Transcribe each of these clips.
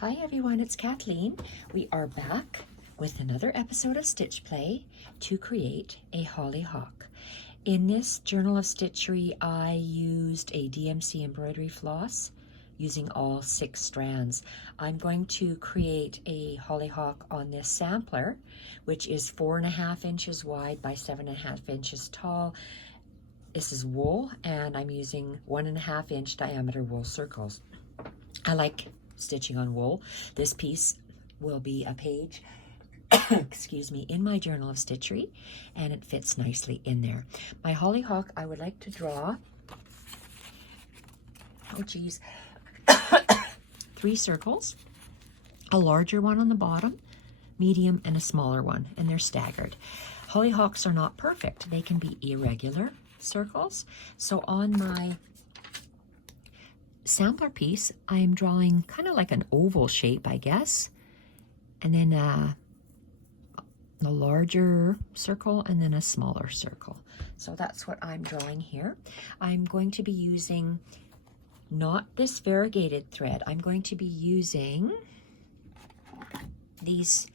Hi everyone, it's Kathleen. We are back with another episode of Stitch Play to create a hollyhock. In this Journal of Stitchery, I used a DMC embroidery floss using all 6 strands. I'm going to create a hollyhock on this sampler, which is 4.5 inches wide by 7.5 inches tall. This is wool, and I'm using 1.5 inch diameter wool circles. I like stitching on wool. This piece will be a page excuse me, in my Journal of Stitchery, and it fits nicely in there. My hollyhock, I would like to draw 3 circles, a larger one on the bottom, medium, and a smaller one, and they're staggered. Hollyhocks are not perfect. They can be irregular circles. So on my sampler piece, I'm drawing kind of like an oval shape, I guess, and then a larger circle and then a smaller circle. So that's what I'm drawing here. I'm going to be using not this variegated thread. I'm going to be using these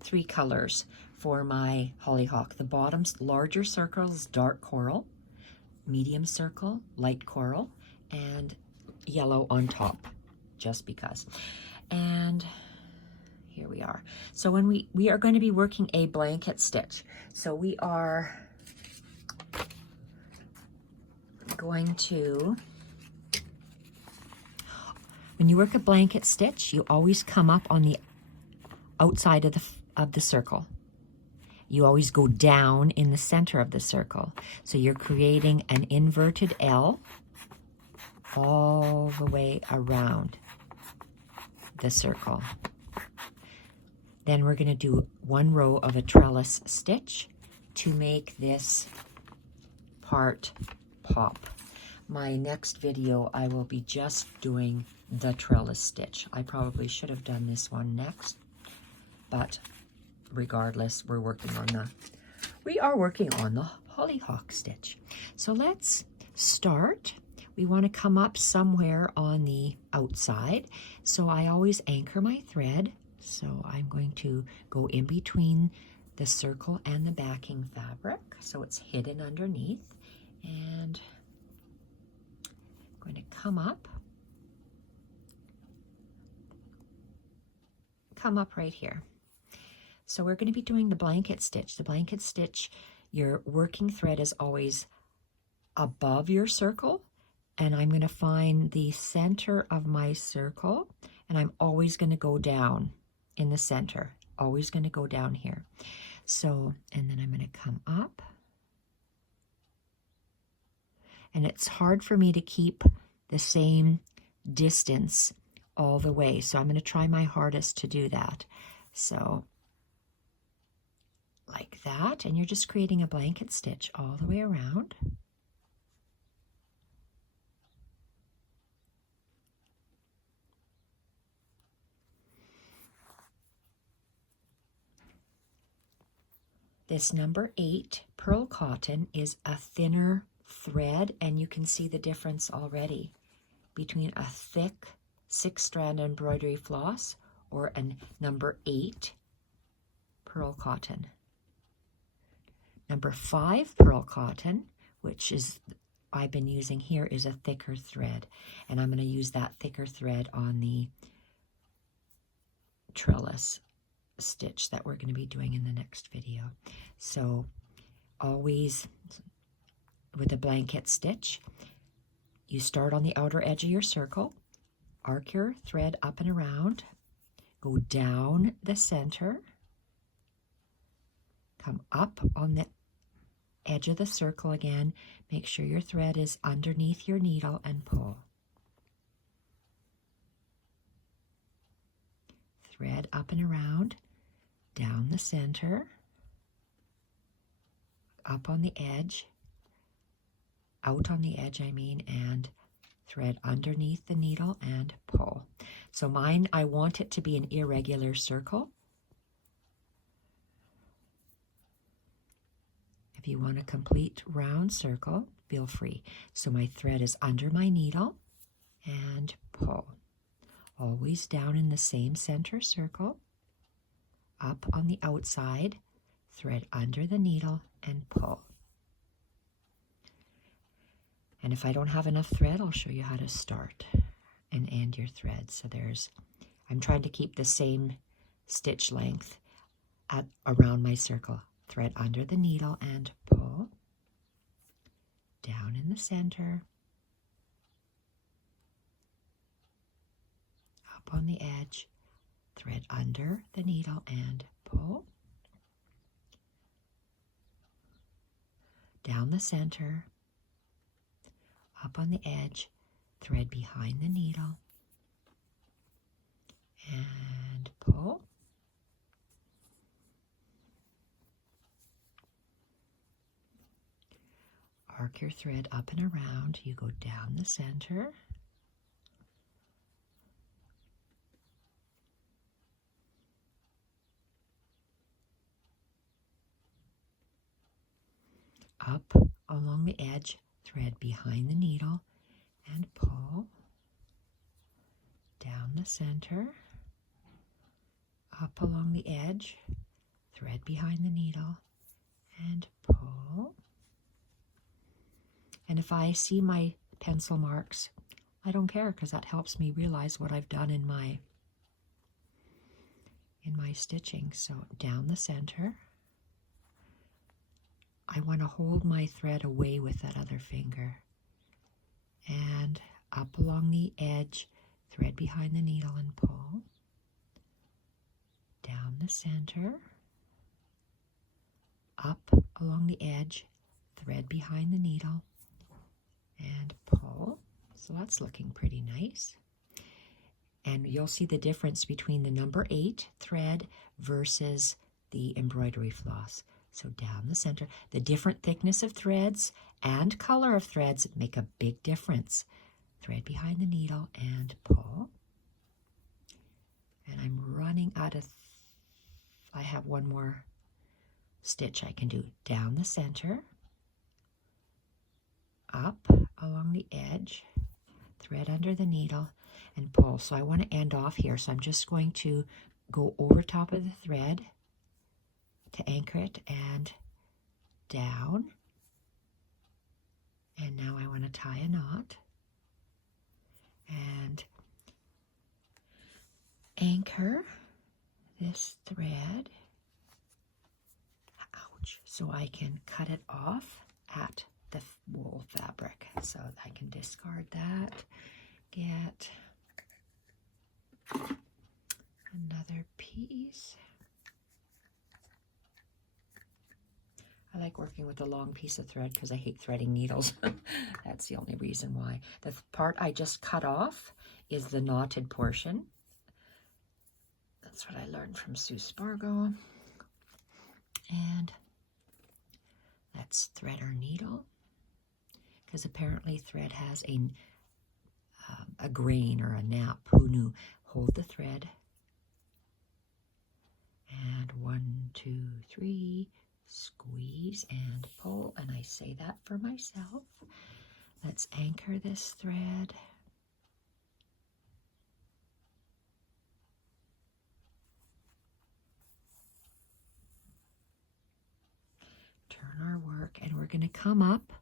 3 colors for my hollyhock. The bottom's larger circle is dark coral, medium circle, light coral, and yellow on top, just because. And here we are. So when we are going to be working a blanket stitch. So we are going to, when you work a blanket stitch, you always come up on the outside of the circle. You always go down in the center of the circle. So you're creating an inverted L all the way around the circle. Then we're going to do 1 row of a trellis stitch to make this part pop. My next video, I will be just doing the trellis stitch. I probably should have done this one next, but regardless, we are working on the hollyhock stitch. So let's start. We want to come up somewhere on the outside. So I always anchor my thread. So I'm going to go in between the circle and the backing fabric, so it's hidden underneath, and I'm going to come up right here. So we're going to be doing the blanket stitch. The blanket stitch, your working thread is always above your circle, and I'm going to find the center of my circle, and I'm always going to go down in the center, always going to go down here. So, and then I'm going to come up, and it's hard for me to keep the same distance all the way, so I'm going to try my hardest to do that. So like that, and you're just creating a blanket stitch all the way around. This number 8 pearl cotton is a thinner thread, and you can see the difference already between a thick 6-strand embroidery floss or a number 8 pearl cotton. Number 5 pearl cotton, which is I've been using here, is a thicker thread, and I'm going to use that thicker thread on the trellis stitch that we're going to be doing in the next video. So always with a blanket stitch, you start on the outer edge of your circle, arc your thread up and around, go down the center, come up on the edge of the circle again, make sure your thread is underneath your needle, and pull. Thread up and around, down the center, up on the edge, out on the edge, and thread underneath the needle and pull. So mine, I want it to be an irregular circle. If you want a complete round circle, feel free. So my thread is under my needle and pull always down in the same center circle, up on the outside, thread under the needle and pull. And if I don't have enough thread, I'll show you how to start and end your thread. So I'm trying to keep the same stitch length around my circle. Thread under the needle and pull. Down in the center. Up on the edge. Thread under the needle and pull. Down the center. Up on the edge. Thread behind the needle. And pull. Arc your thread up and around. You go down the center. Up along the edge, thread behind the needle and pull. Down the center. Up along the edge, thread behind the needle and pull. And if I see my pencil marks, I don't care, because that helps me realize what I've done in my stitching. So down the center. I want to hold my thread away with that other finger. And up along the edge, thread behind the needle and pull. Down the center. Up along the edge, thread behind the needle and pull. So that's looking pretty nice. And you'll see the difference between the number 8 thread versus the embroidery floss. So down the center, the different thickness of threads and color of threads make a big difference. Thread behind the needle and pull. And I'm running out of, I have one more stitch I can do. Down the center, up along the edge, thread under the needle and pull. So I want to end off here, so I'm just going to go over top of the thread to anchor it and down. And now I want to tie a knot and anchor this thread, ouch, so I can cut it off at the wool fabric. So I can discard that, get another piece. I like working with a long piece of thread because I hate threading needles. That's the only reason why. The part I just cut off is the knotted portion. That's what I learned from Sue Spargo. And let's thread our needle, because apparently thread has a grain or a nap. Who knew? Hold the thread. And 1, 2, 3, squeeze and pull. And I say that for myself. Let's anchor this thread. Turn our work, and we're going to come up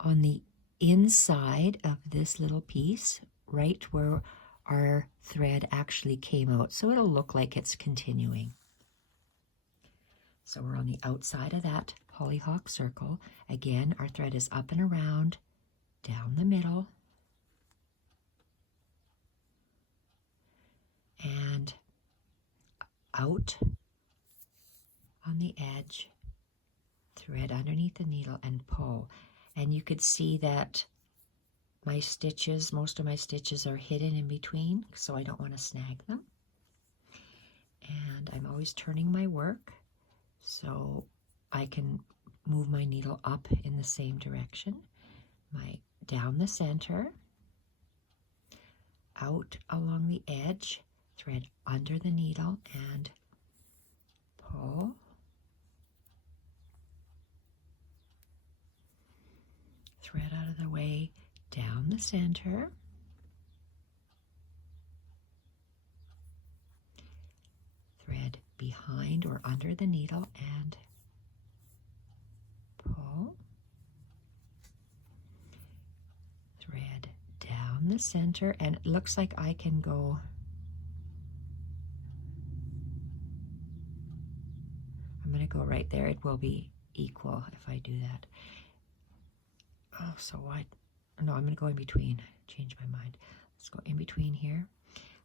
on the inside of this little piece, right where our thread actually came out. So it'll look like it's continuing. So we're on the outside of that hollyhock circle. Again, our thread is up and around, down the middle, and out on the edge, thread underneath the needle and pull. And you could see that my stitches, most of my stitches are hidden in between, so I don't want to snag them. And I'm always turning my work so I can move my needle up in the same direction. Down the center, out along the edge, thread under the needle and pull. Thread out of the way, down the center, behind or under the needle and pull. Thread down the center, and it looks like I can go I'm going to go right there. It will be equal if I do that. Oh, so why? No, I'm going to go in between. Change my mind. Let's go in between here.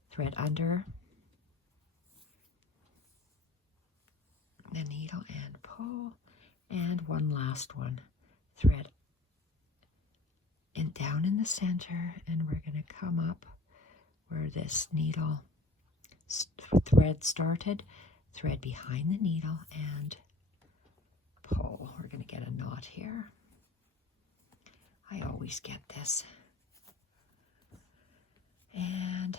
Thread under the needle and pull. And one last one. Thread and down in the center, and we're going to come up where this needle thread started. Thread behind the needle and pull. We're going to get a knot here. I always get this. And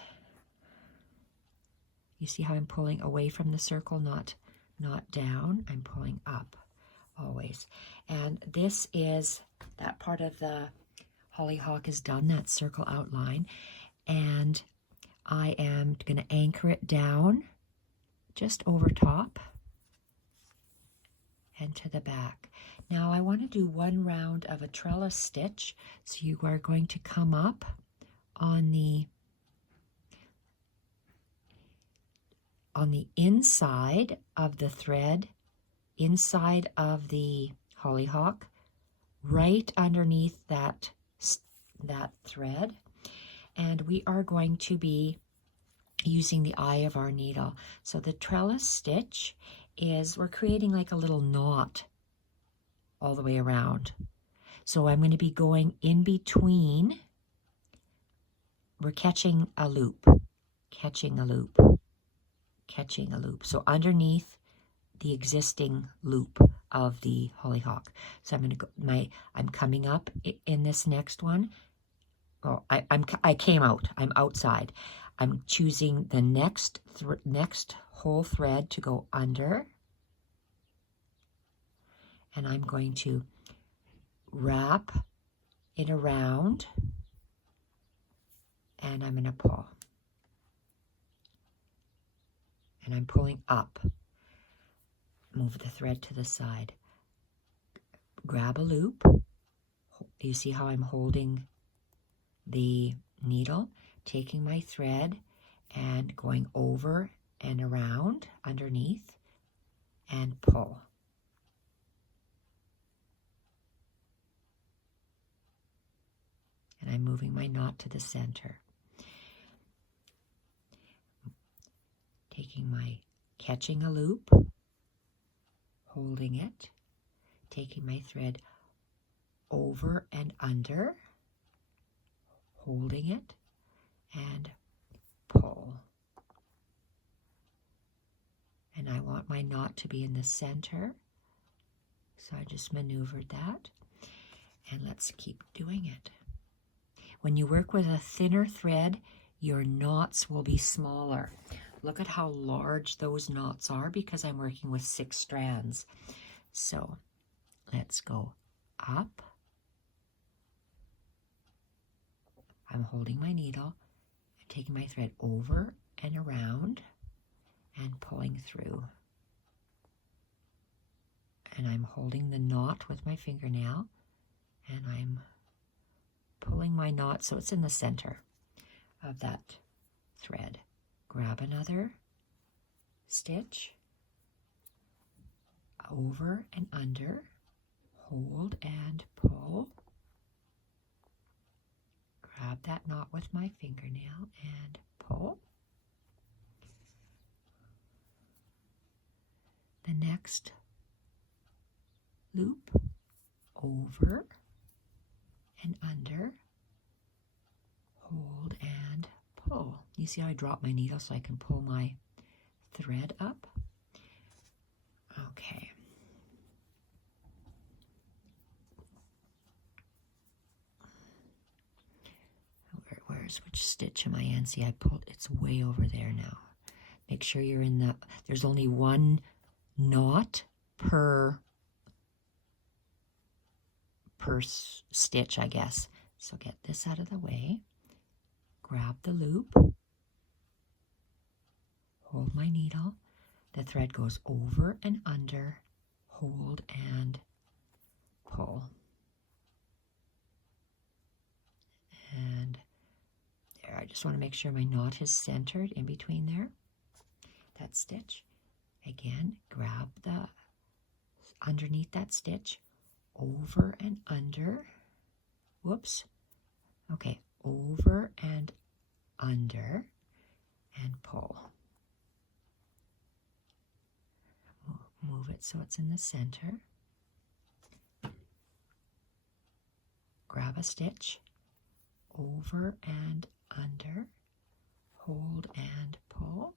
you see how I'm pulling away from the circle, not down. I'm pulling up always. And this is that part of the hollyhock is done, that circle outline. And I am going to anchor it down just over top and to the back. Now I want to do one round of a trellis stitch, so you are going to come up on the inside of the thread, inside of the hollyhock, right underneath that thread, and we are going to be using the eye of our needle. So the trellis stitch is, we're creating like a little knot all the way around. So I'm going to be going in between. We're catching a loop, catching a loop, catching a loop. So underneath the existing loop of the hollyhock. So I'm going to go, I'm coming up in this next one. Oh, I came out. I'm outside. I'm choosing the next whole thread to go under, and I'm going to wrap it around, and I'm going to pull, and I'm pulling up. Move the thread to the side. Grab a loop. You see how I'm holding the needle, taking my thread and going over and around underneath and pull. And I'm moving my knot to the center. Catching a loop, holding it, taking my thread over and under, holding it, and pull. And I want my knot to be in the center, so I just maneuvered that. And let's keep doing it. When you work with a thinner thread, your knots will be smaller. Look at how large those knots are because I'm working with 6 strands. So let's go up. I'm holding my needle, I'm taking my thread over and around and pulling through. And I'm holding the knot with my fingernail, and I'm pulling my knot so it's in the center of that thread. Grab another stitch, over and under, hold and pull. Grab that knot with my fingernail and pull. The next loop, over and under, hold and pull. You see how I drop my needle so I can pull my thread up? Okay. Which stitch am I in? See, I pulled, it's way over there now. Make sure you're in the, there's only one knot per stitch, I guess. So get this out of the way. Grab the loop. Hold my needle. the thread goes over and under, hold and pull. And there, I just want to make sure my knot is centered in between there. That stitch. Again, grab the underneath that stitch, over and under. Whoops. Okay, over and under and pull. Move it so it's in the center. Grab a stitch, over and under, hold and pull.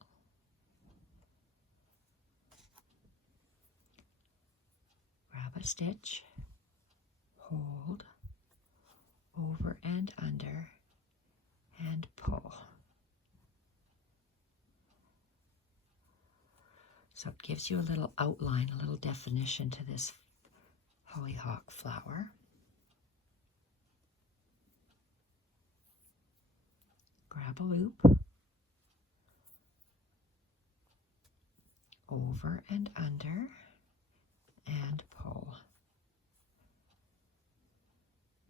Grab a stitch, hold, over and under, and pull. So it gives you a little outline, a little definition to this hollyhock flower. Grab a loop, over and under, and pull.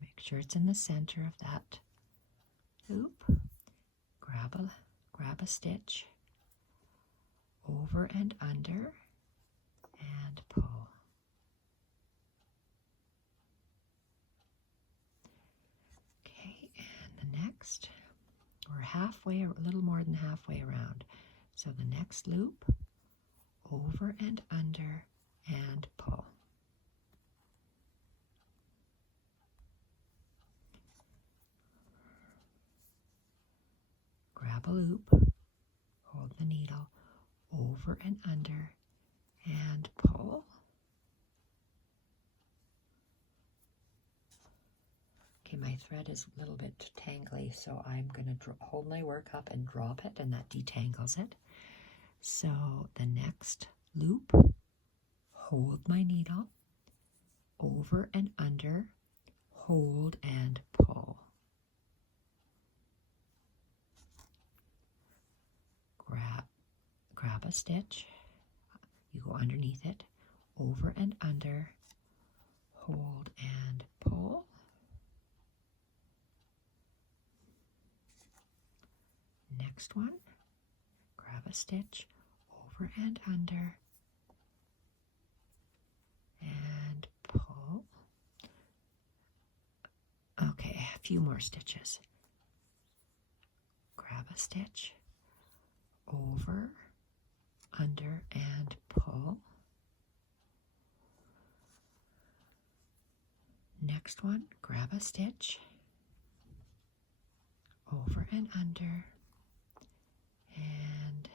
Make sure it's in the center of that loop. Grab a stitch, over and under, and pull. Okay, and the next, we're halfway, a little more than halfway around. So the next loop, over and under, and pull. Grab a loop, hold the needle, over and under, and pull. Okay, my thread is a little bit tangly, so I'm going to hold my work up and drop it, and that detangles it. So the next loop, hold my needle, over and under, hold and pull. Grab a stitch, you go underneath it, over and under, hold and pull. Next one, grab a stitch, over and under, and pull. Okay, a few more stitches. Grab a stitch, over, under, and pull. Next one, grab a stitch, over and under, and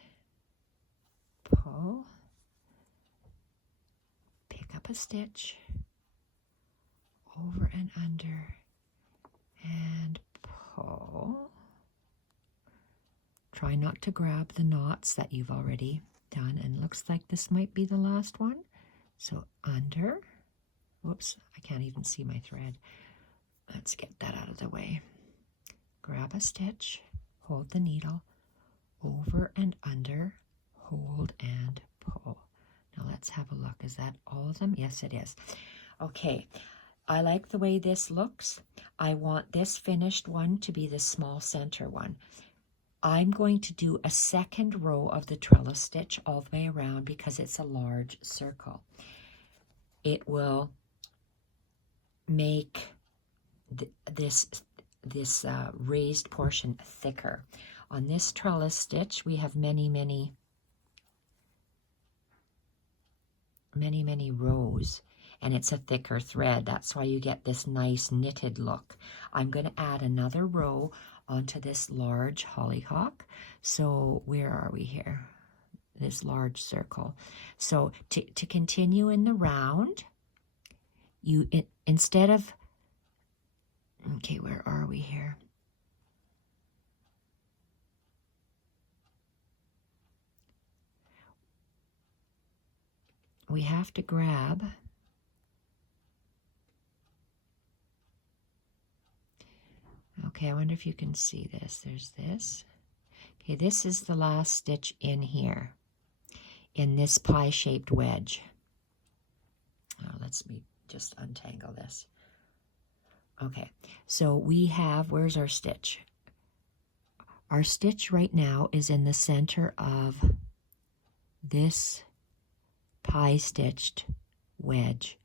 pull. Pick up a stitch, over and under, and pull. Try not to grab the knots that you've already done, and looks like this might be the last one. So under, whoops, I can't even see my thread. Let's get that out of the way. Grab a stitch, hold the needle, over and under, hold and pull. Now let's have a look. Is that all of them? Yes, it is. Okay, I like the way this looks. I want this finished one to be the small center one. I'm going to do a second row of the trellis stitch all the way around because it's a large circle. It will make this raised portion thicker. On this trellis stitch, we have many rows, and it's a thicker thread. That's why you get this nice knitted look. I'm going to add another row onto this large hollyhock. So where are we here? This large circle. So to continue in the round, instead of, okay, where are we here? We have to grab okay, I wonder if you can see this. There's this. Okay, this is the last stitch in here. in this pie-shaped wedge. Let's me just untangle this. Okay, so we have, where's our stitch? Our stitch right now is in the center of this pie-stitched wedge.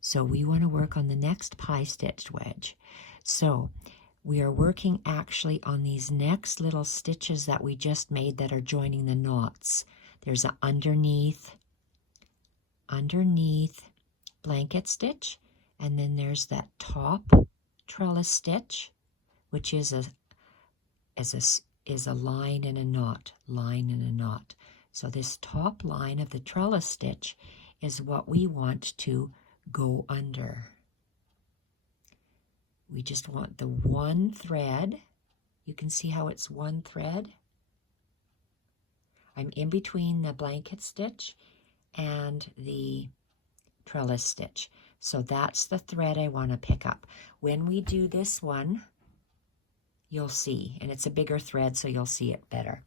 So we want to work on the next pie-stitched wedge. So we are working actually on these next little stitches that we just made that are joining the knots. There's an underneath blanket stitch, and then there's that top trellis stitch, which is a line and a knot, So this top line of the trellis stitch is what we want to go under. We just want the one thread. You can see how it's one thread. I'm in between the blanket stitch and the trellis stitch. So that's the thread I want to pick up. When we do this one, you'll see, and it's a bigger thread, so you'll see it better.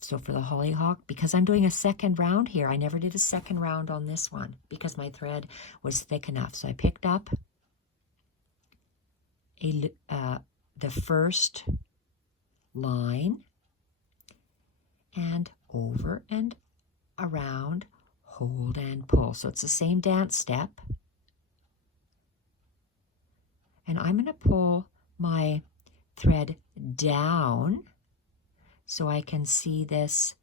So for the hollyhock, because I'm doing a second round here, I never did a second round on this one because my thread was thick enough. So I picked up the first line and over and around, hold and pull. So it's the same dance step. And I'm going to pull my thread down so I can see this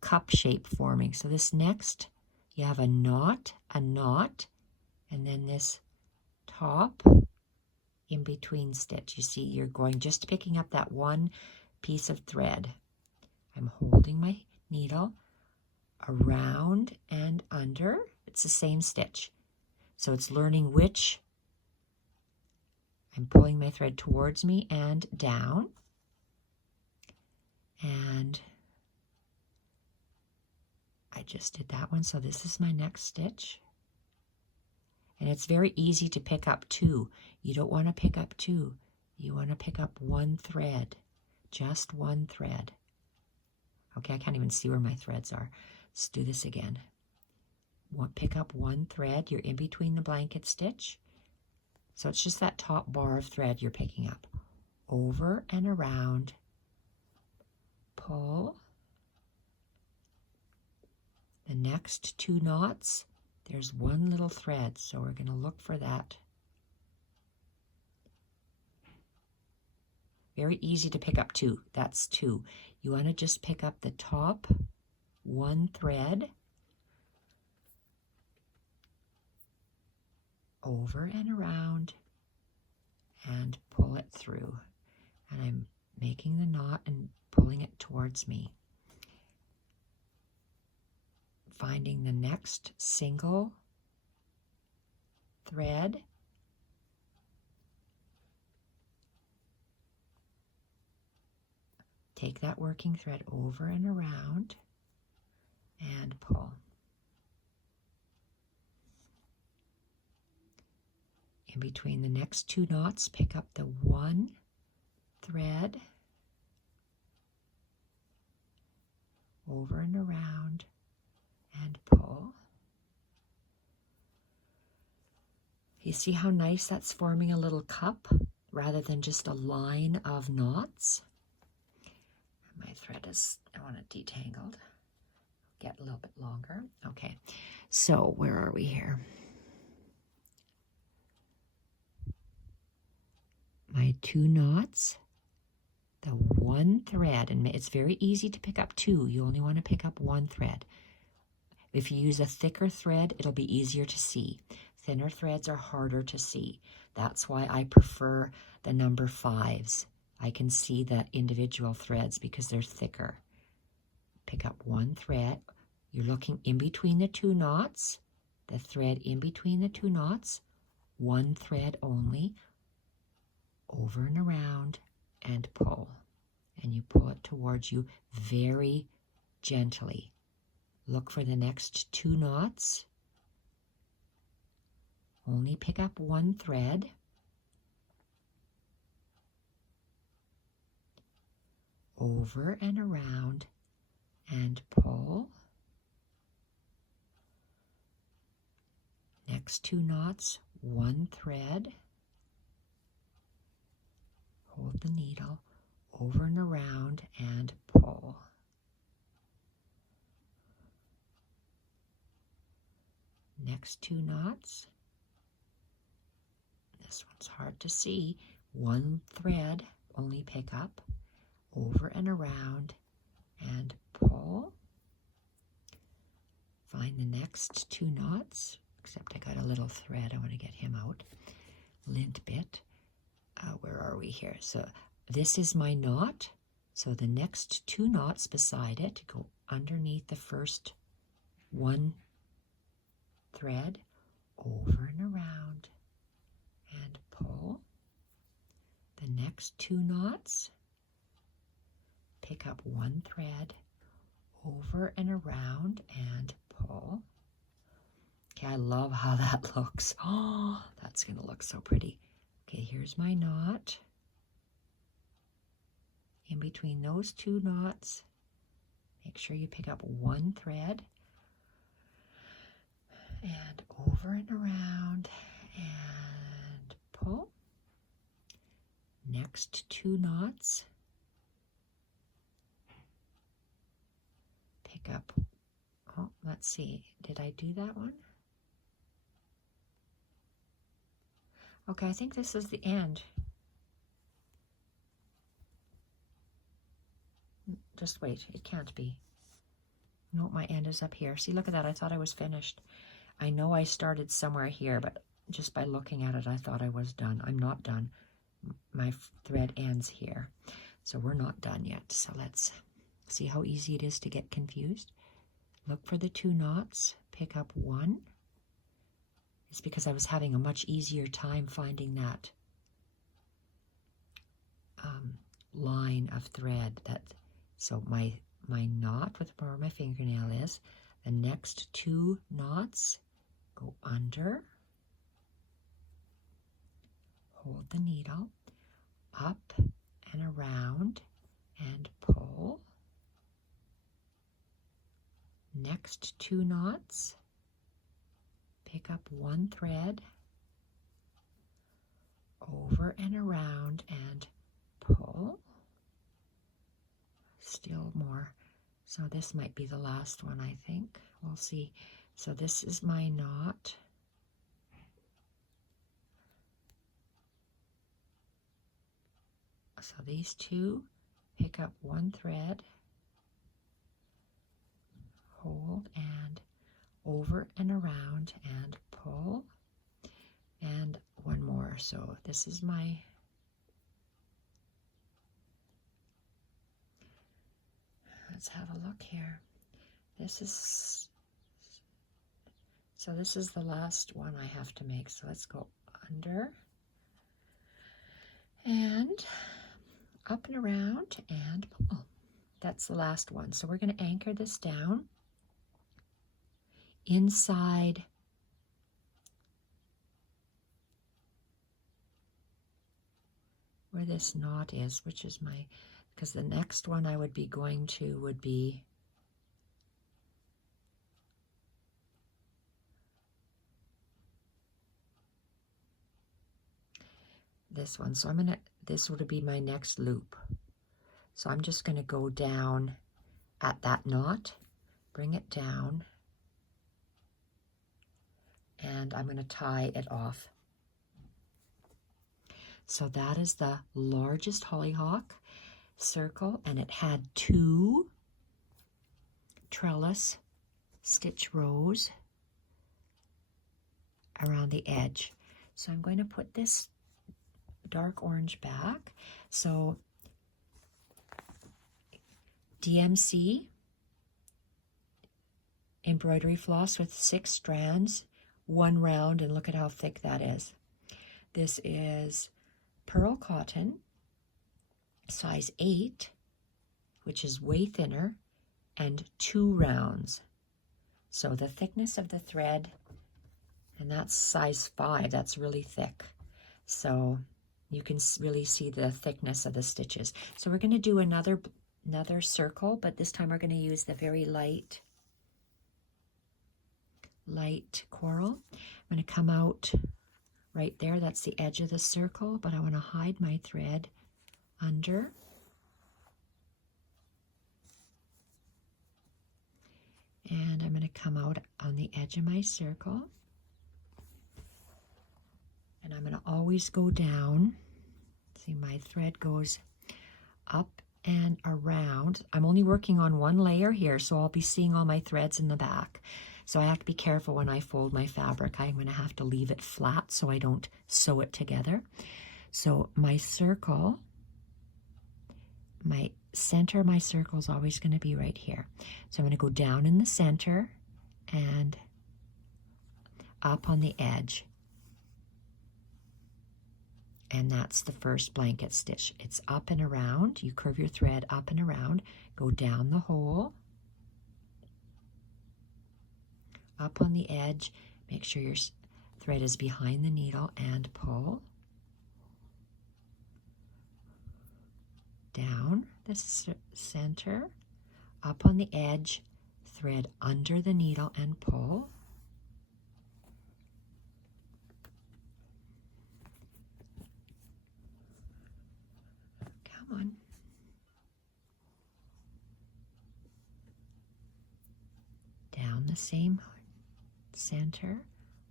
cup shape forming. So this next, you have a knot, and then this top in between stitch. You see, you're going just picking up that one piece of thread. I'm holding my needle around and under. It's the same stitch. So it's learning which. I'm pulling my thread towards me and down. And I just did that one. So this is my next stitch. And it's very easy to pick up two. You don't want to pick up two. You want to pick up one thread, just one thread. Okay, I can't even see where my threads are. Let's do this again. Pick up one thread. You're in between the blanket stitch. So it's just that top bar of thread you're picking up. Over and around. Pull. The next two knots, there's one little thread, so we're going to look for that. Very easy to pick up two. That's two. You want to just pick up the top one thread, over and around, and pull it through. And I'm making the knot and pulling it towards me. Finding the next single thread, take that working thread over and around and pull. In between the next two knots, pick up the one thread, over and around, and pull. You see how nice that's forming a little cup rather than just a line of knots? My thread is, I want it detangled. Get a little bit longer. Okay, so where are we here? My two knots, the one thread, and it's very easy to pick up two. You only want to pick up one thread. If you use a thicker thread, it'll be easier to see. Thinner threads are harder to see. That's why I prefer the number 5s. I can see the individual threads because they're thicker. Pick up one thread. You're looking in between the two knots, the thread in between the two knots, one thread only, over and around, and pull. And you pull it towards you very gently. Look for the next two knots. Only pick up one thread. Over and around and pull. Next 2 knots, 1 thread, hold the needle over and around and pull. Next 2 knots, this one's hard to see, 1 thread, only pick up, over and around and pull. Find the next 2 knots, except I got a little thread, I want to get him out, lint bit. Where are we here? So this is my knot, so the next 2 knots beside it go underneath the first 1 thread, over and around and pull. The next 2 knots, pick up 1 thread, over and around and pull. Okay, I love how that looks. Oh, that's going to look so pretty. Okay, here's my knot. In between those 2 knots, make sure you pick up 1 thread and over and around and pull. Next 2 knots, pick up, oh, let's see, did I do that one? Okay, I think this is the end. Just wait, it can't be. No, my end is up here. See, look at that, I thought I was finished. I know I started somewhere here, but just by looking at it, I thought I was done. I'm not done. My thread ends here. So we're not done yet. So let's see how easy it is to get confused. Look for the 2 knots, pick up 1. It's because I was having a much easier time finding that line of thread. So my knot with where my fingernail is, the next 2 knots go under, hold the needle, up and around and pull. Next 2 knots, pick up 1 thread, over and around and pull. Still more. So this might be the last one, I think. We'll see. So this is my knot. So these 2, pick up 1 thread, hold and over and around and pull, and 1 more. So this is my, let's have a look here. This is the last one I have to make. So let's go under and up and around and pull. That's the last one. So we're going to anchor this down inside where this knot is, which is my, because the next one I would be going to would be this one. So this would be my next loop. So I'm just going to go down at that knot, bring it down, and I'm going to tie it off. So that is the largest hollyhock circle, and it had 2 trellis stitch rows around the edge. So I'm going to put this dark orange back. So DMC embroidery floss with 6 strands, 1 round, and look at how thick that is. This is pearl cotton, size 8, which is way thinner, and 2 rounds. So the thickness of the thread, and that's size 5, that's really thick. So you can really see the thickness of the stitches. So we're going to do another another circle, but this time we're going to use the very light coral. I'm going to come out right there. That's the edge of the circle, but I want to hide my thread under. And I'm going to come out on the edge of my circle. And I'm going to always go down. See, my thread goes up and around. I'm only working on one layer here, so I'll be seeing all my threads in the back. So I have to be careful when I fold my fabric. I'm going to have to leave it flat so I don't sew it together. So my circle, my center of my circle is always going to be right here. So I'm going to go down in the center and up on the edge. And that's the first blanket stitch. It's up and around. You curve your thread up and around, go down the hole, up on the edge, make sure your thread is behind the needle and pull. Down the center, up on the edge, thread under the needle and pull. Come on. Down the same center,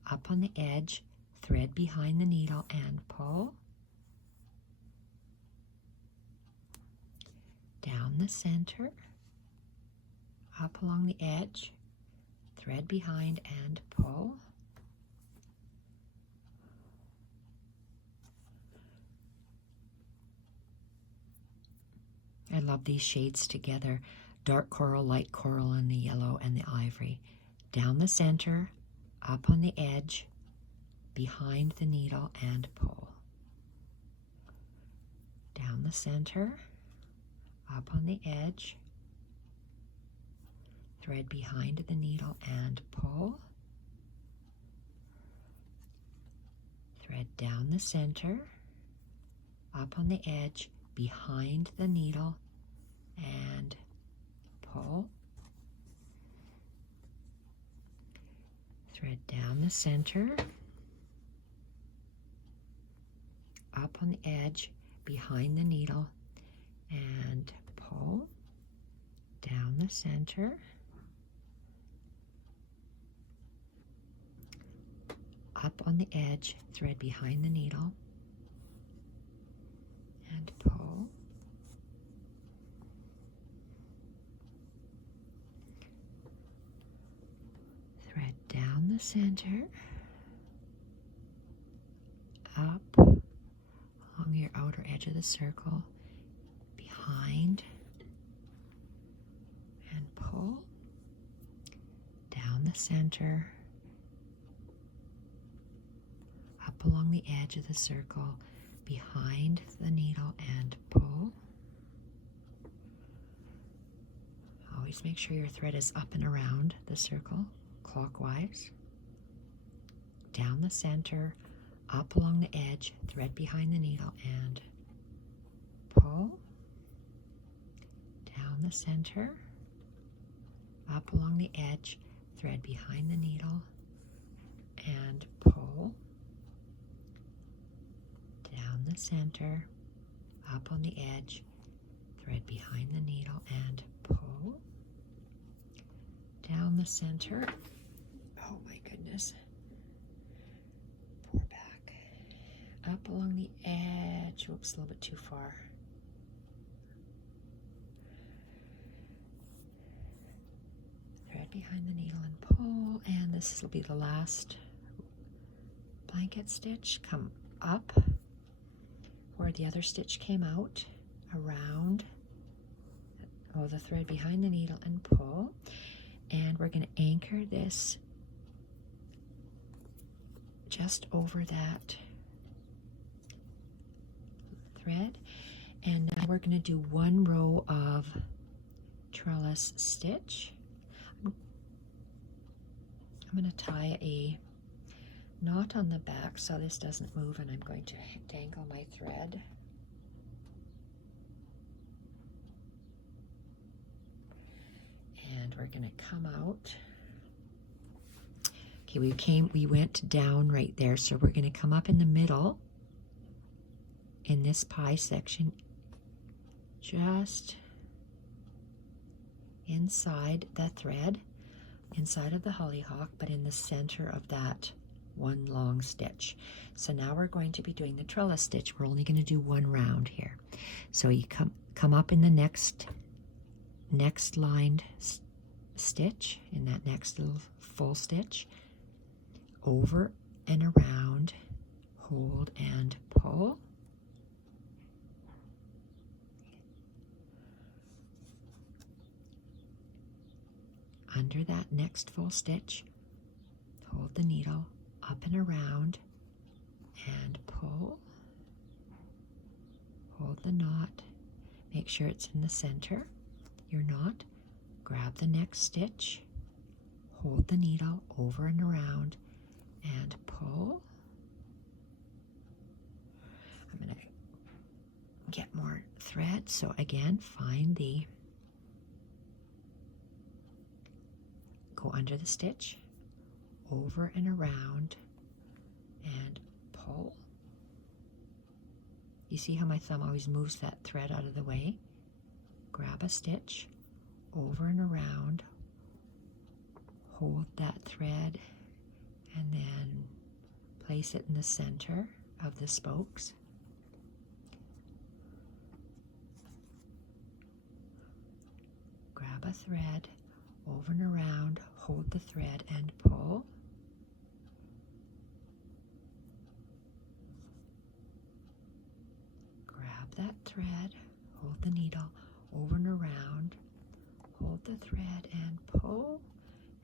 up on the edge, thread behind the needle and pull. Down the center, up along the edge, thread behind and pull. I love these shades together, dark coral, light coral, and the yellow and the ivory. Down the center, up on the edge, behind the needle and pull. Down the center, up on the edge, thread behind the needle and pull. Thread down the center, up on the edge, behind the needle and pull. Thread down the center, up on the edge, behind the needle and pull. Down the center, up on the edge, thread behind the needle and pull. Thread down the center, up along your outer edge of the circle, behind and pull. Down the center, up along the edge of the circle, behind the needle and pull. Always make sure your thread is up and around the circle clockwise. Down the center, up along the edge, thread behind the needle and pull. Down the center, up along the edge, thread behind the needle and pull. Down the center, up on the edge, thread behind the needle and pull. Down the center, oh my goodness, pour back, up along the edge, whoops, a little bit too far. Thread behind the needle and pull, and this will be the last blanket stitch. Come up where the other stitch came out, around, the thread behind the needle and pull. And we're going to anchor this just over that thread. And now we're going to do one row of trellis stitch. I'm going to tie a knot on the back so this doesn't move, and I'm going to dangle my thread. we're going to come out. Okay, we went down right there, so we're going to come up in the middle in this pie section, just inside the thread, inside of the hollyhock, but in the center of that one long stitch. So now we're going to be doing the trellis stitch. We're only going to do one round here. So you come up in the next lined stitch, in that next little full stitch, over and around, hold and pull. Under that next full stitch, hold the needle up and around and pull. Hold the knot, make sure it's in the center, your knot. Grab the next stitch, hold the needle over and around and pull. I'm going to get more thread, so again, go under the stitch, over and around, and pull. You see how my thumb always moves that thread out of the way? Grab a stitch, over and around, hold that thread, and then place it in the center of the spokes. Grab a thread, over and around, hold the thread and pull. Grab that thread, hold the needle over and around, hold the thread and pull.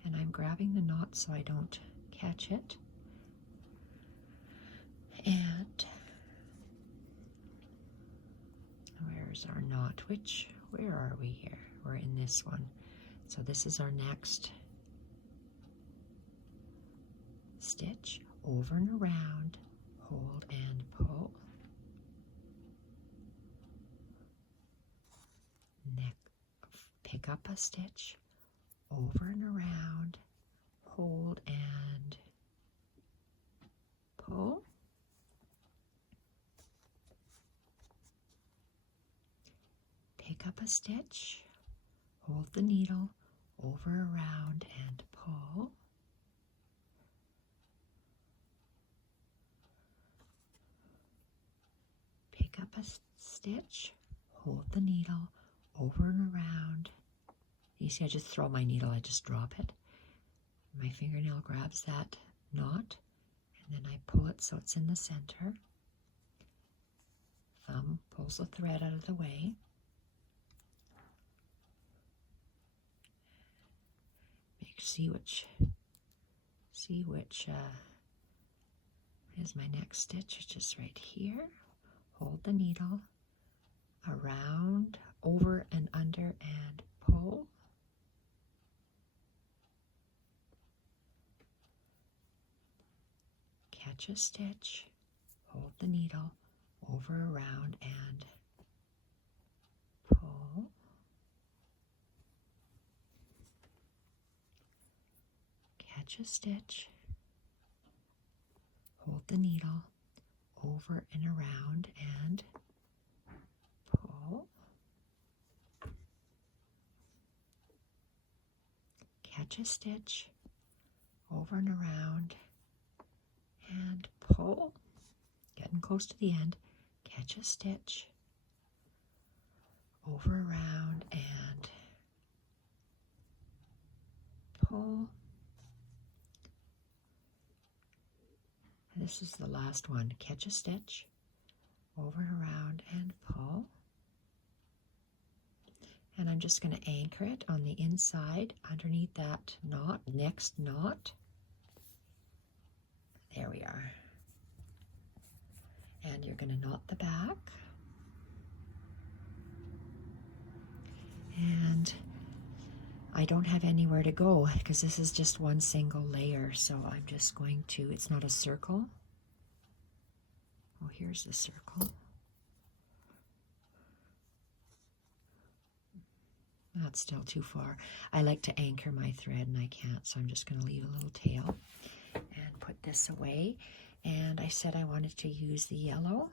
And I'm grabbing the knot so I don't catch it. And where's our knot? Where are we here? We're in this one. So this is our next stitch, over and around, hold and pull. Pick up a stitch, over and around, hold and pull. Pick up a stitch, hold the needle over, around, and pull. Pick up a stitch, hold the needle over and around. You see, I just throw my needle, I just drop it. My fingernail grabs that knot, and then I pull it so it's in the center. Thumb pulls the thread out of the way. See which is my next stitch, which is right here. Hold the needle around, over and under, and pull. Catch a stitch, hold the needle over, around, and pull. Catch a stitch, hold the needle over and around, and pull. Catch a stitch, over and around, and pull. Getting close to the end. Catch a stitch, over, around, and pull. This is the last one. Catch a stitch, over and around, and pull. And I'm just going to anchor it on the inside underneath that knot, next knot. There we are. And you're going to knot the back. And I don't have anywhere to go because this is just one single layer, so I'm just going to, it's not a circle. Oh, here's the circle. That's still too far. I like to anchor my thread and I can't, so I'm just going to leave a little tail and put this away. And I said I wanted to use the yellow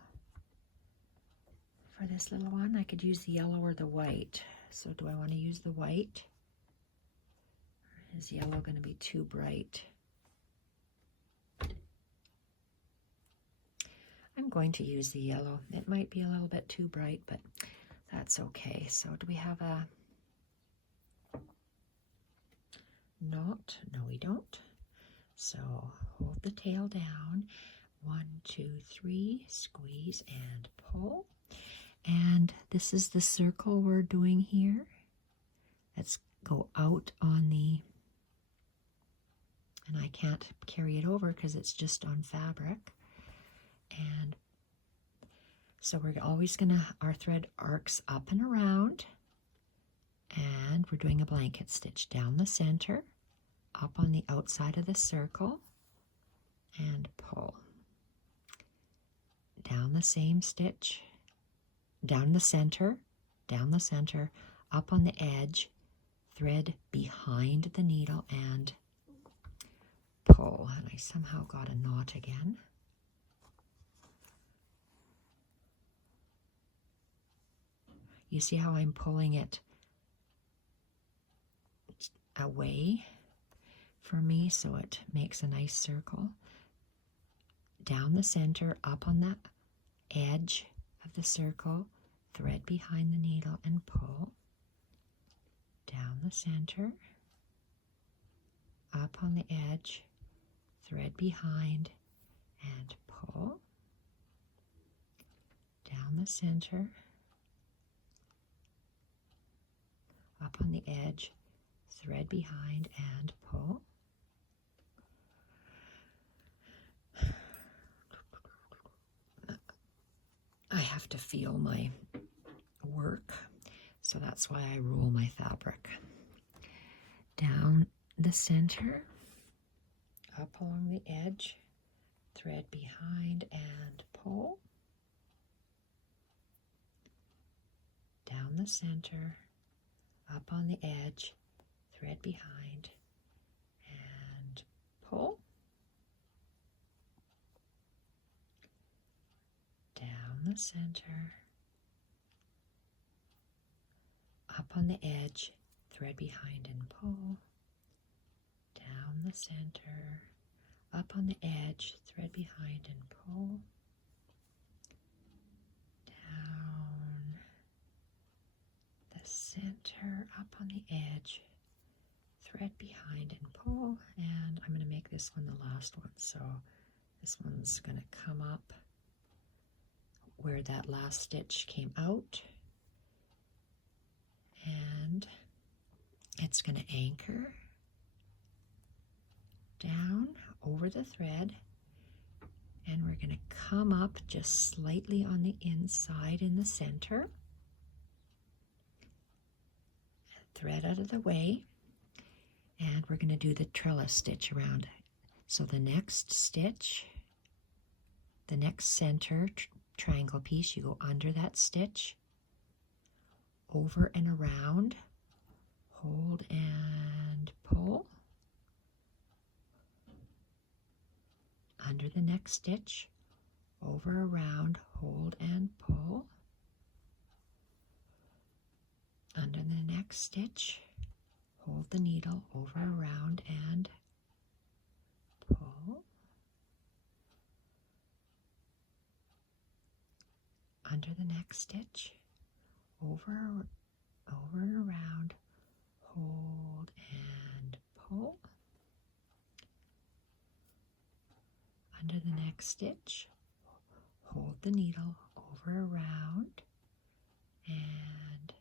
for this little one. I could use the yellow or the white. So do I want to use the white? Or is yellow going to be too bright? I'm going to use the yellow. It might be a little bit too bright, but that's okay. So do we have a knot? No, we don't. So hold the tail down. 1, 2, 3, squeeze and pull. And this is the circle we're doing here. Let's go out on the, and I can't carry it over because it's just on fabric. And so we're always gonna, our thread arcs up and around, and we're doing a blanket stitch down the center, up on the outside of the circle, and pull. Down the same stitch, down the center, up on the edge, thread behind the needle and pull. And I somehow got a knot again. You see how I'm pulling it away from me so it makes a nice circle. Down the center, up on the edge of the circle, thread behind the needle and pull. Down the center, up on the edge, thread behind and pull. Down the center, up on the edge, thread behind and pull. I have to feel my work, so that's why I roll my fabric. Down the center, up along the edge, thread behind and pull. Down the center, up on the edge, thread behind and pull. Down the center, up on the edge, thread behind and pull. Down the center, up on the edge, thread behind and pull. Down the center, up on the edge, thread behind and pull. And I'm going to make this one the last one, so this one's going to come up where that last stitch came out, and it's going to anchor down over the thread, and we're going to come up just slightly on the inside in the center, thread out of the way, and we're going to do the trellis stitch around. So the next stitch, the next center triangle piece, you go under that stitch, over and around, hold and pull, under the next stitch, over, around, hold and pull, under the next stitch, hold the needle, over, around and pull, under the next stitch, over and around, hold and pull, under the next stitch, hold the needle, over, around and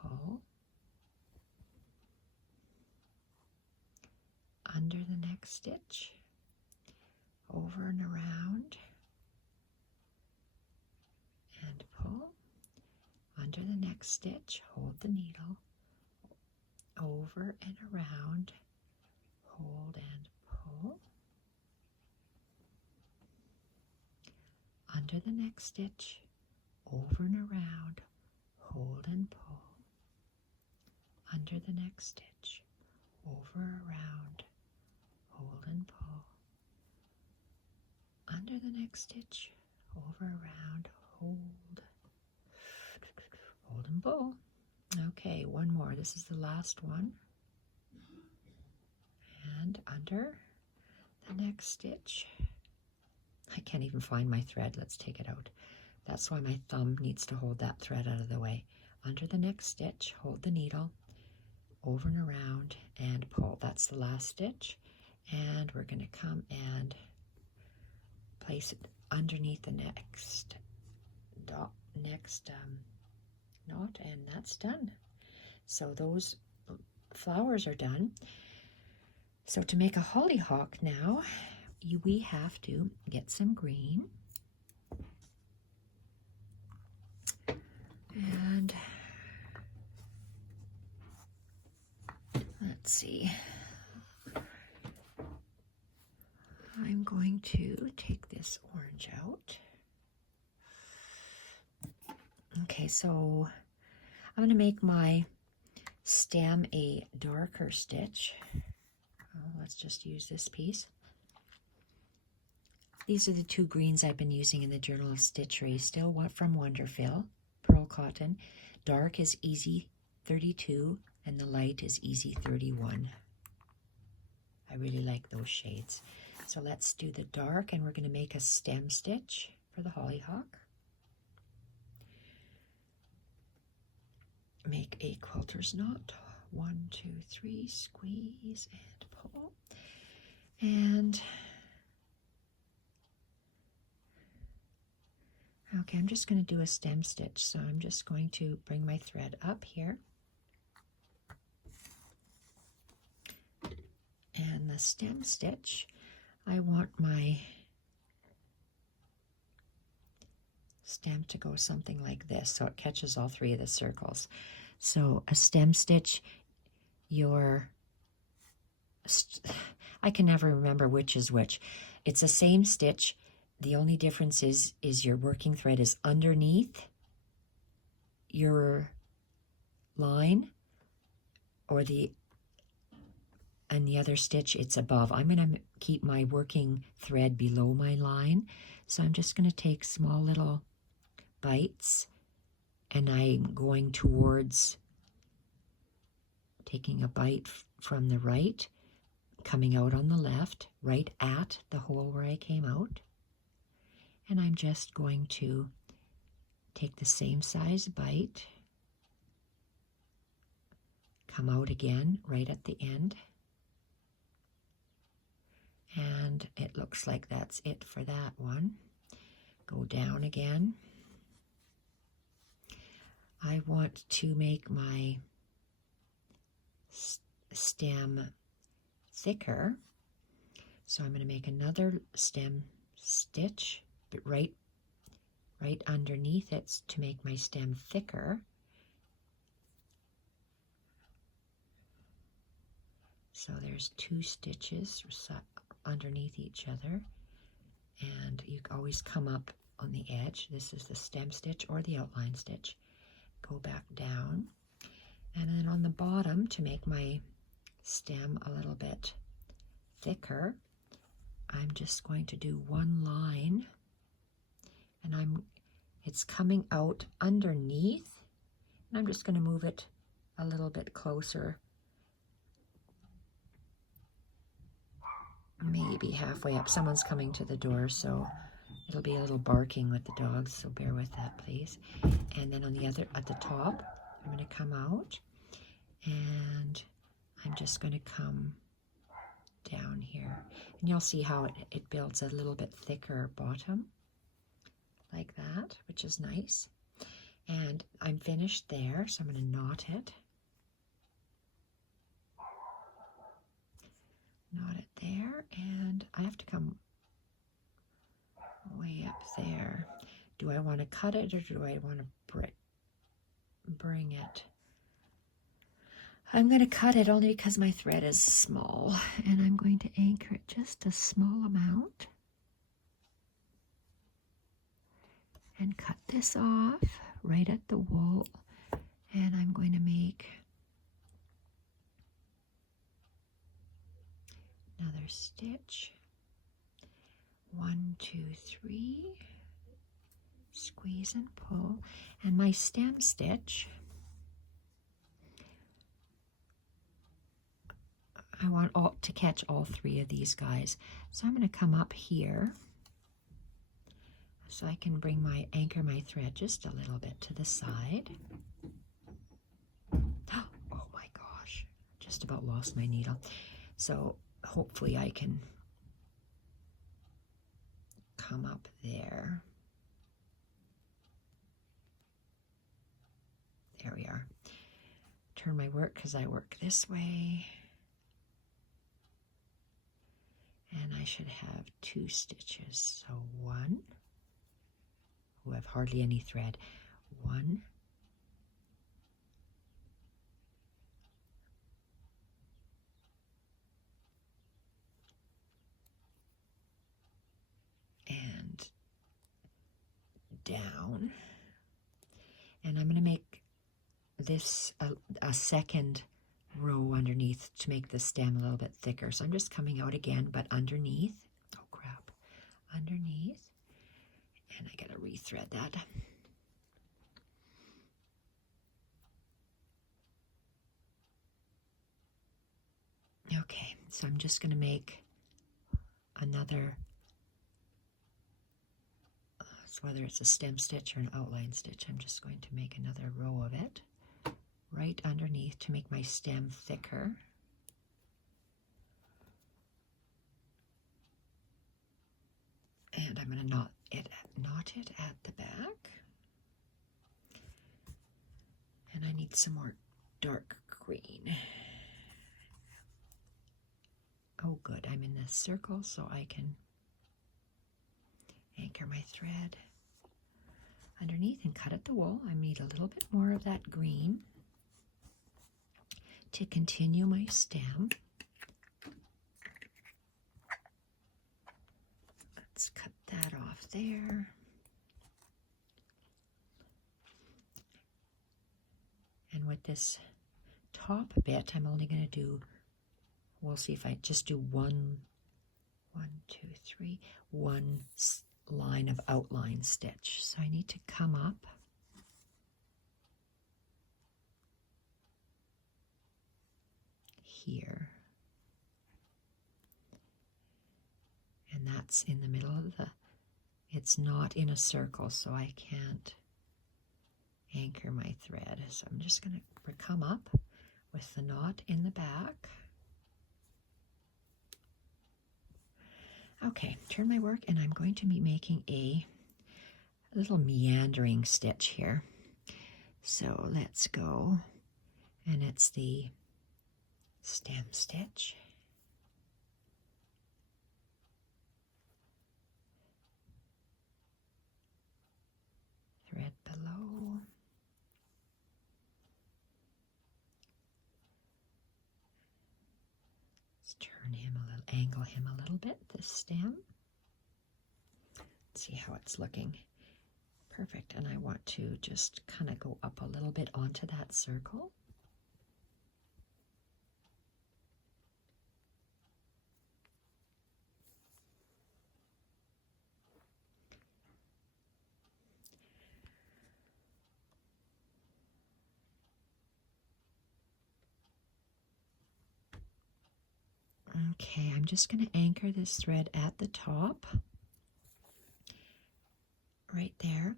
pull, under the next stitch, over and around and pull, under the next stitch, hold the needle, over and around, hold and pull, under the next stitch, over and around, hold and pull, under the next stitch, over, around, hold and pull, under the next stitch, over, around, hold and pull. Okay, one more. This is the last one. And under the next stitch. I can't even find my thread. Let's take it out. That's why my thumb needs to hold that thread out of the way. Under the next stitch, hold the needle, over and around, and pull. That's the last stitch. And we're going to come and place it underneath the next knot, and that's done. So those flowers are done. So to make a hollyhock now, we have to get some green. And let's see. I'm going to take this orange out. Okay, so I'm going to make my stem a darker stitch. Let's just use this piece. These are the two greens I've been using in the Journal of Stitchery, still from Wonderfill, Pearl Cotton. Dark is Easy 32 and the light is Easy 31. I really like those shades. So let's do the dark, and we're going to make a stem stitch for the hollyhock. Make a quilter's knot. 1, 2, 3, squeeze and pull. And okay, I'm just going to do a stem stitch. So I'm just going to bring my thread up here. And the stem stitch, I want my stem to go something like this, so it catches all three of the circles. So a stem stitch, I can never remember which is which. It's the same stitch. The only difference is your working thread is underneath your line, and the other stitch it's above. I'm going to keep my working thread below my line, so I'm just going to take small little bites, and I'm going towards taking a bite from the right, coming out on the left, right at the hole where I came out, and I'm just going to take the same size bite, come out again right at the end, and it looks like that's it for that one. Go down again. I want to make my stem thicker, so I'm going to make another stem stitch, but right underneath it to make my stem thicker. So there's 2 stitches underneath each other, and you always come up on the edge. This is the stem stitch or the outline stitch. Go back down, and then on the bottom, to make my stem a little bit thicker, I'm just going to do one line, and it's coming out underneath, and I'm just going to move it a little bit closer, maybe halfway up. Someone's coming to the door, so it'll be a little barking with the dogs, so bear with that, please. And then at the top, I'm going to come out, and I'm just going to come down here. And you'll see how it builds a little bit thicker bottom, like that, which is nice. And I'm finished there, so I'm going to knot it. Knot it there, and I have to come way up there. Do I want to cut it, or do I want to bring it? I'm going to cut it only because my thread is small, and I'm going to anchor it just a small amount and cut this off right at the wool, and I'm going to make another stitch. 1, 2, 3. Squeeze and pull. And my stem stitch, I want to catch all 3 of these guys. So I'm going to come up here so I can anchor my thread just a little bit to the side. Oh my gosh, just about lost my needle. So hopefully I can come up there. There we are. Turn my work because I work this way. And I should have 2 stitches. So 1. Oh, I have hardly any thread. 1. And down. And I'm going to make this a second row underneath to make the stem a little bit thicker. So I'm just coming out again, but underneath. Oh crap. Underneath. And I gotta rethread that. Okay, so I'm just gonna make another, so whether it's a stem stitch or an outline stitch, I'm just going to make another row of it right underneath to make my stem thicker. And I'm going to knot it at the back. And I need some more dark green. Oh good, I'm in this circle so I can anchor my thread underneath and cut at the wool. I need a little bit more of that green to continue my stem. Let's cut that off there. And with this top bit, I'm only going to do, we'll see if I just do one, 2, 3, 1 line of outline stitch. So I need to come up here. And that's in the middle of it's not in a circle, so I can't anchor my thread. So I'm just going to come up with the knot in the back. Okay, turn my work, and I'm going to be making a little meandering stitch here. So let's go, and it's the stem stitch. Thread below. Let's turn him a little, angle him a little bit, the stem. Let's see how it's looking. Perfect, and I want to just kind of go up a little bit onto that circle. Okay, I'm just going to anchor this thread at the top, right there,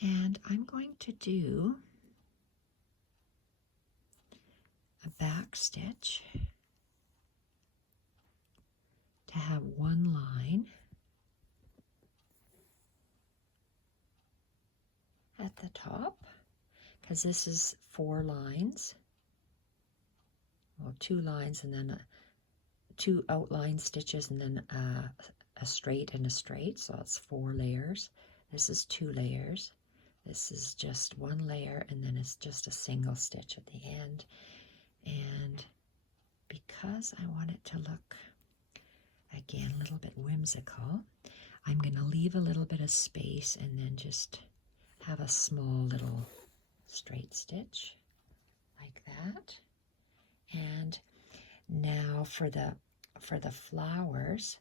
and I'm going to do a back stitch to have one line at the top, because this is 4 lines, well, 2 lines and then 2 outline stitches and then a straight and a straight, so it's 4 layers. This is 2 layers. This is just 1 layer, and then it's just a single stitch at the end. And because I want it to look, again, a little bit whimsical, I'm going to leave a little bit of space and then just have a small little straight stitch like that. And now for the for the flowers,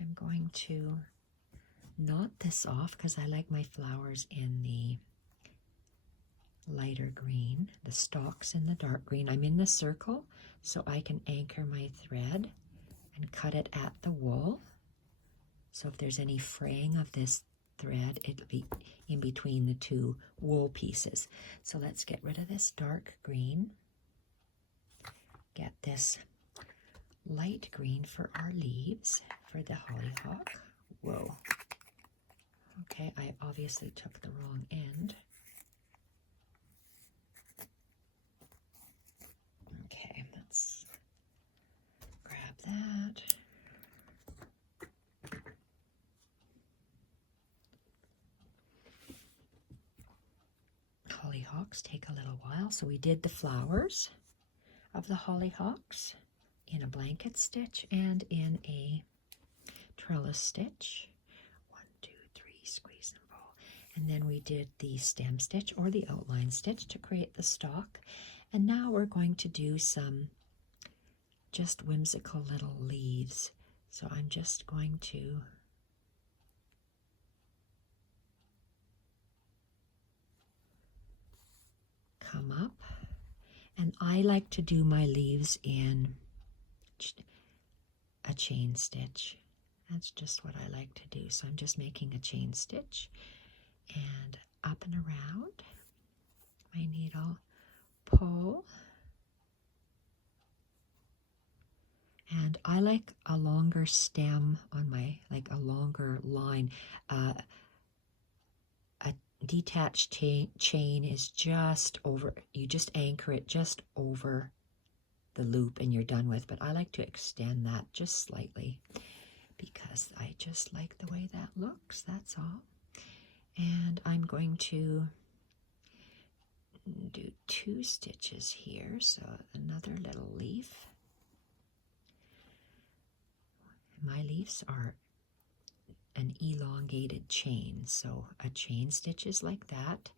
I'm going to knot this off because I like my flowers in the lighter green, the stalks in the dark green. I'm in the circle so I can anchor my thread and cut it at the wool. So if there's any fraying of this thread, it'll be in between the two wool pieces. So let's get rid of this dark green. Get this light green for our leaves for the hollyhock. Whoa. Okay, I obviously took the wrong end. Okay, let's grab that. Hollyhocks take a little while, so we did the flowers of the hollyhocks in a blanket stitch and in a trellis stitch. 1, 2, 3, squeeze and pull. And then we did the stem stitch or the outline stitch to create the stalk. And now we're going to do some just whimsical little leaves. So I'm just going to come up, and I like to do my leaves in a chain stitch. That's just what I like to do. So I'm just making a chain stitch and up and around my needle, pull, and I like a longer stem on my, like a longer line. A detached chain is just over, you just anchor it just over the loop and you're done with, but I like to extend that just slightly because I just like the way that looks, that's all. And I'm going to do 2 stitches here, so another little leaf. My leaves are an elongated chain, so a chain stitch is like that,